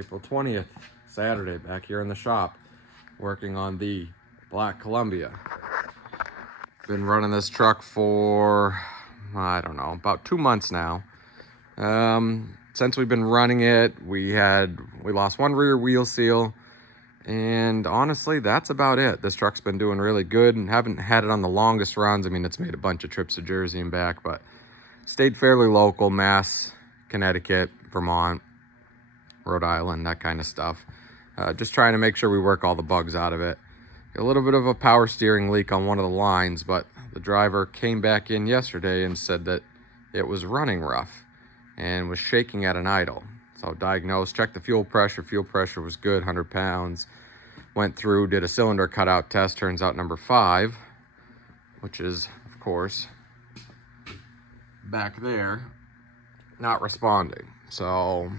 April 20th, Saturday, back here in the shop, working on the Black Columbia. Been running this truck for, I don't know, about 2 months now. Since we've been running it, we lost one rear wheel seal, and honestly, that's about it. This truck's been doing really good and haven't had it on the longest runs. I mean, it's made a bunch of trips to Jersey and back, but stayed fairly local, Mass, Connecticut, Vermont, Rhode Island, that kind of stuff. Just trying to make sure we work all the bugs out of it. A little bit of a power steering leak on one of the lines, but the driver came back in yesterday and said that it was running rough and was shaking at an idle. So diagnosed, checked the fuel pressure. Fuel pressure was good, 100 pounds. Went through, did a cylinder cutout test. Turns out number 5, which is, of course, back there, not responding. So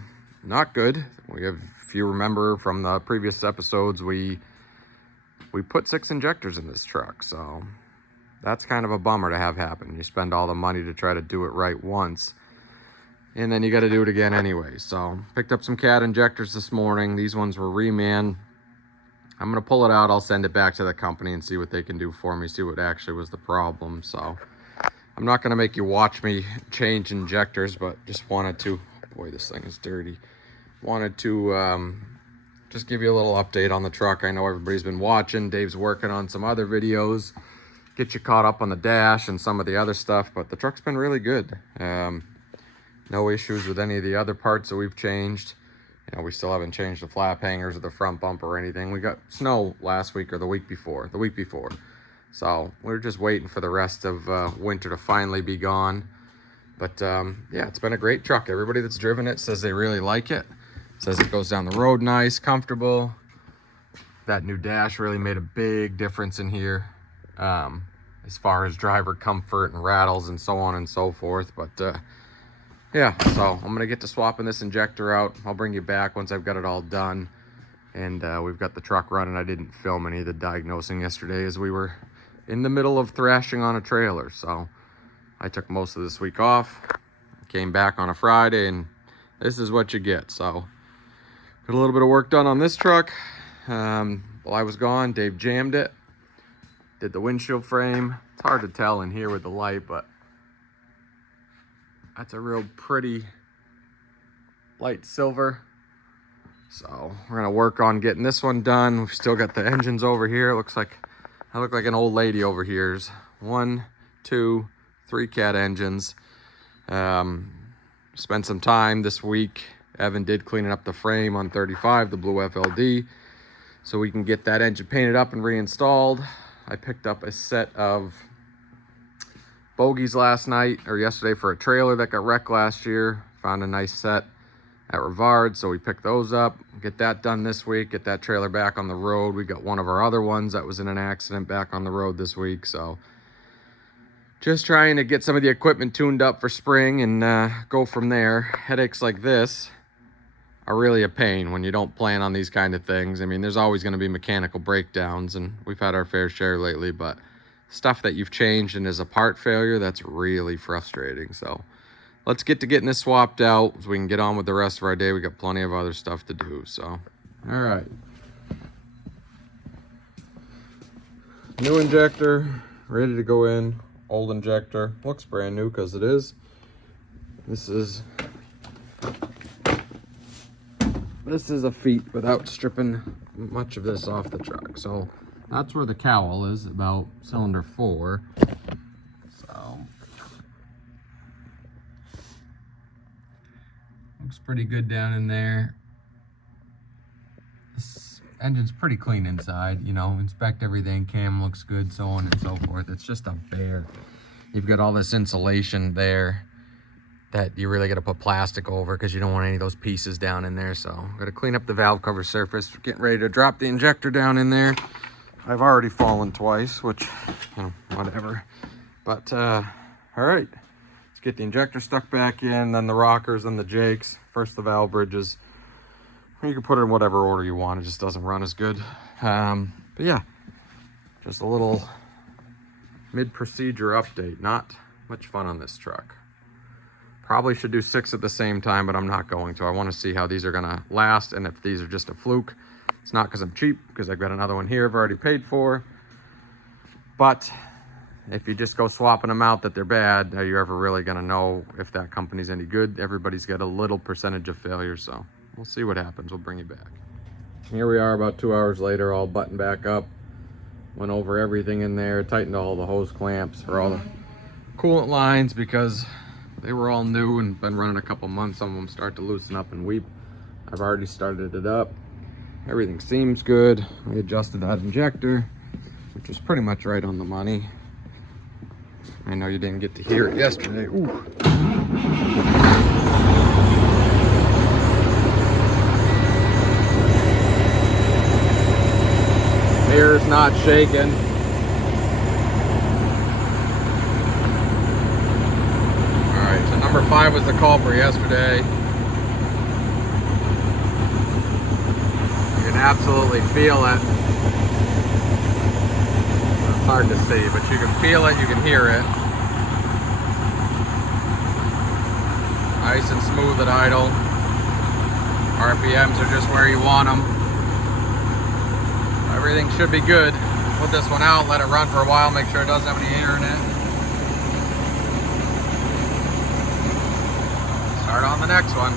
not good. If you remember from the previous episodes, we put 6 injectors in this truck, so that's kind of a bummer to have happen. You spend all the money to try to do it right once, and then you got to do it again anyway. So picked up some cat injectors this morning. These ones were reman. I'm gonna pull it out. I'll send it back to the company and see what they can do for me, see what actually was the problem. So I'm not gonna make you watch me change injectors, but just wanted to, boy, this thing is dirty. Wanted to just give you a little update on the truck. I know everybody's been watching. Dave's working on some other videos, get you caught up on the dash and some of the other stuff, but the truck's been really good. No issues with any of the other parts that we've changed. You know, we still haven't changed the flap hangers or the front bumper or anything. We got snow last week or the week before. So we're just waiting for the rest of winter to finally be gone. But yeah, it's been a great truck. Everybody that's driven it says they really like it. Says it goes down the road nice, comfortable. That new dash really made a big difference in here, as far as driver comfort and rattles and so on and so forth. But yeah, so I'm gonna get to swapping this injector out. I'll bring you back once I've got it all done. And we've got the truck running. I didn't film any of the diagnosing yesterday as we were in the middle of thrashing on a trailer. So I took most of this week off, came back on a Friday, and this is what you get. So got a little bit of work done on this truck. While I was gone, Dave jammed it, did the windshield frame. It's hard to tell in here with the light, but that's a real pretty light silver. So we're gonna work on getting this one done. We've still got the engines over here. It looks like I look like an old lady over here. There's 1, 2, 3 cat engines. Spent some time this week. Evan did cleaning up the frame on 35, the blue FLD, so we can get that engine painted up and reinstalled. I picked up a set of bogies yesterday for a trailer that got wrecked last year. Found a nice set at Rivard, so we picked those up. Get that done this week, get that trailer back on the road. We got one of our other ones that was in an accident back on the road this week, so just trying to get some of the equipment tuned up for spring and go from there. Headaches like this are really a pain when you don't plan on these kind of things. I mean, there's always going to be mechanical breakdowns, and we've had our fair share lately, but stuff that you've changed and is a part failure, that's really frustrating. So let's get to getting this swapped out so we can get on with the rest of our day. We got plenty of other stuff to do. So all right, new injector ready to go in. Old injector looks brand new because it is. This is a feat without stripping much of this off the truck. So that's where the cowl is, about cylinder 4. So looks pretty good down in there. This engine's pretty clean inside, you know, inspect everything, cam looks good, so on and so forth. It's just a bear. You've got all this insulation there that you really got to put plastic over because you don't want any of those pieces down in there. So got to clean up the valve cover surface. We're getting ready to drop the injector down in there. I've already fallen twice, which, you know, whatever. But all right, let's get the injector stuck back in, then the rockers, then the jakes, first the valve bridges. You can put it in whatever order you want. It just doesn't run as good. But yeah, just a little mid-procedure update. Not much fun on this truck. Probably should do 6 at the same time, but I'm not going to. I want to see how these are going to last, and if these are just a fluke. It's not because I'm cheap, because I've got another one here I've already paid for. But if you just go swapping them out that they're bad, are you ever really going to know if that company's any good? Everybody's got a little percentage of failure, so we'll see what happens. We'll bring you back. Here we are about 2 hours later, all buttoned back up. Went over everything in there, tightened all the hose clamps for all the coolant lines because they were all new and been running a couple months. Some of them start to loosen up and weep. I've already started it up. Everything seems good. I adjusted that injector, which was pretty much right on the money. I know you didn't get to hear it yesterday. Ooh. Mirror's not shaking. Alright, so number 5 was the culprit yesterday. You can absolutely feel it. It's hard to see, but you can feel it, you can hear it. Nice and smooth at idle. RPMs are just where you want them. Everything should be good. Put this one out, let it run for a while, make sure it doesn't have any air in it. Start on the next one.